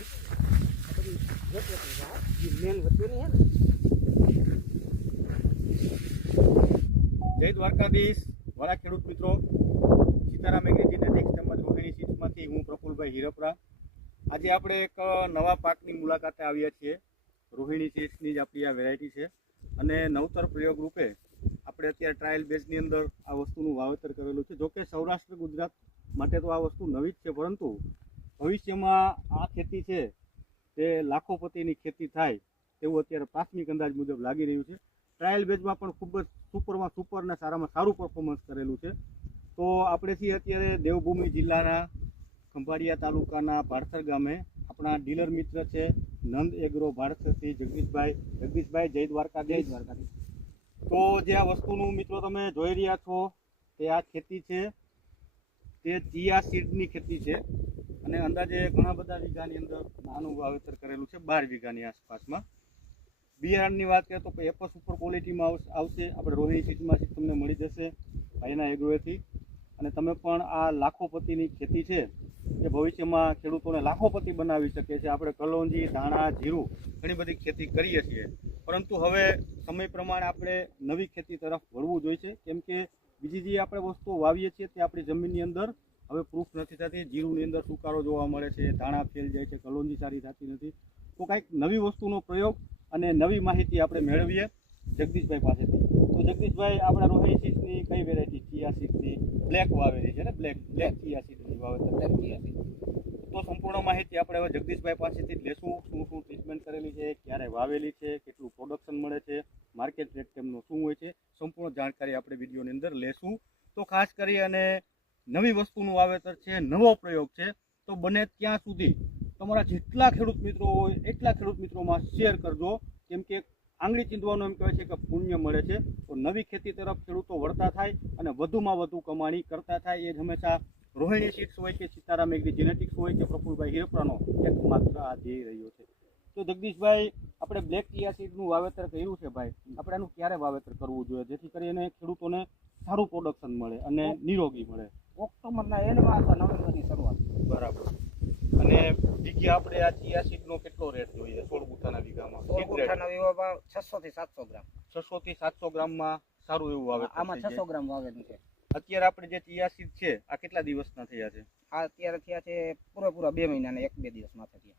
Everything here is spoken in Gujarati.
જય દ્વારકાધીશ વાળા ખેડૂત મિત્રો, સીતારામ એગ્રીજેનેટિક્સ તેમજ રોહિણી સીડ્સમાંથી હું પ્રફુલભાઈ હિરપરા. આજે આપણે એક નવા પાકની મુલાકાતે આવ્યા છીએ. રોહિણી સીડ્સની જ આપણી આ વેરાયટી છે અને નવતર પ્રયોગ રૂપે આપણે અત્યારે ટ્રાયલ બેઝની અંદર આ વસ્તુનું વાવેતર કરેલું છે. જોકે સૌરાષ્ટ્ર ગુજરાત માટે તો આ વસ્તુ નવી જ છે, પરંતુ ભવિષ્યમાં આ ખેતી છે તે લાખોપતિની ખેતી થાય તેવું અત્યારે પ્રાથમિક અંદાજ મુજબ લાગી રહ્યું છે. ટ્રાયલ બેઝમાં પણ ખૂબ જ સુપરમાં સુપર ને સારામાં સારું પરફોર્મન્સ કરેલું છે. તો આપણે છીએ અત્યારે દેવભૂમિ જિલ્લાના ખંભાળિયા તાલુકાના ભાડસર ગામે. આપણા ડીલર મિત્ર છે નંદ એગ્રો ભાડસરથી જગદીશભાઈ. જય દ્વારકાધીશ. તો જે આ વસ્તુનું મિત્રો તમે જોઈ રહ્યા છો તે આ ખેતી છે તે ચિયા સીડની ખેતી છે અને અંદાજે ઘણા બધા વીઘાની અંદર આનું વાવેતર કરેલું છે, 12 વીઘાની આસપાસમાં. બિયારણની વાત કરીએ તો એપસ ઉપર ક્વોલિટીમાં આવશે. આપણે રોહિણી સીડમાંથી તમને મળી જશે ભાઈના એગ્રોએથી. અને તમે પણ આ લાખોપતિની ખેતી છે કે ભવિષ્યમાં ખેડૂતોને લાખોપતિ બનાવી શકે છે. આપણે કલોંજી, ધાણા, જીરું ઘણી બધી ખેતી કરીએ છીએ, પરંતુ હવે સમય પ્રમાણે આપણે નવી ખેતી તરફ વળવું જોઈએ. કેમ કે બીજી જે આપણે વસ્તુઓ વાવીએ છીએ તે આપણી જમીનની અંદર હવે પ્રૂફ નથી થતી. જીરુંની અંદર સુકારો જોવા મળે છે, ધાણા ફેલ જાય છે, કલોંજી સારી થતી નથી. તો કંઈક નવી વસ્તુનો પ્રયોગ અને નવી માહિતી આપણે મેળવીએ જગદીશભાઈ પાસેથી. તો જગદીશભાઈ, આપણા રોહિણી સીડ્સની કઈ વેરાયટી ચિયા સીડની બ્લેક વાવેલી છે ને? બ્લેક ચિયા સીડની વાવેતર. તો સંપૂર્ણ માહિતી આપણે હવે જગદીશભાઈ પાસેથી જ લેશું. શું શું ટ્રીટમેન્ટ કરેલી છે, ક્યારે વાવેલી છે, કેટલું પ્રોડક્શન મળે છે, માર્કેટ રેટ તેમનો શું હોય છે, સંપૂર્ણ જાણકારી આપણે વિડીયોની અંદર લેશું. તો ખાસ કરી અને નવી વસ્તુનું વાવેતર છે, નવો પ્રયોગ છે, તો બને ત્યાં સુધી તમારા જેટલા ખેડૂત મિત્રો હોય એટલા ખેડૂત મિત્રોમાં શેર કરજો. કેમ કે આંગળી ચીંધવાનું એમ કહેવાય છે કે પુણ્ય મળે છે. તો નવી ખેતી તરફ ખેડૂતો વળતા થાય અને વધુમાં વધુ કમાણી કરતા થાય, એ જ હંમેશા રોહિણી સીડ્સ હોય કે સીતારામ એગ્રીજેનેટિક્સ હોય કે પ્રફુલભાઈ હિરપરાનો એકમાત્ર આ ધ્યેય રહ્યો છે. તો જગદીશભાઈ, આપણે બ્લેક ચિયા સીડનું વાવેતર કર્યું છે ભાઈ, આપણે એનું ક્યારે વાવેતર કરવું જોઈએ જેથી કરીને ખેડૂતોને સારું પ્રોડક્શન મળે અને નિરોગી મળે? ઓક્ટોબરના એન્ડમાં અથવા નવેમ્બરની શરૂઆત. બરાબર. અને બીજી આપણે આ ચિયા સીડનો કેટલો રેટ જોઈએ 16 ગુઠાના વીઘામાં? 16 ગુઠાના વીઘામાં 600 થી 700 ગ્રામ. 600 થી 700 ગ્રામમાં સારું એવું વાવેતર. આમાં 600 ગ્રામ વાવેલું છે. અત્યારે આપણે જે ચિયા સીડ છે આ કેટલા દિવસના થયા છે? આ અત્યારે થયા છે પૂરેપૂરા 2 મહિના ને 1-2 દિવસમાં થયા.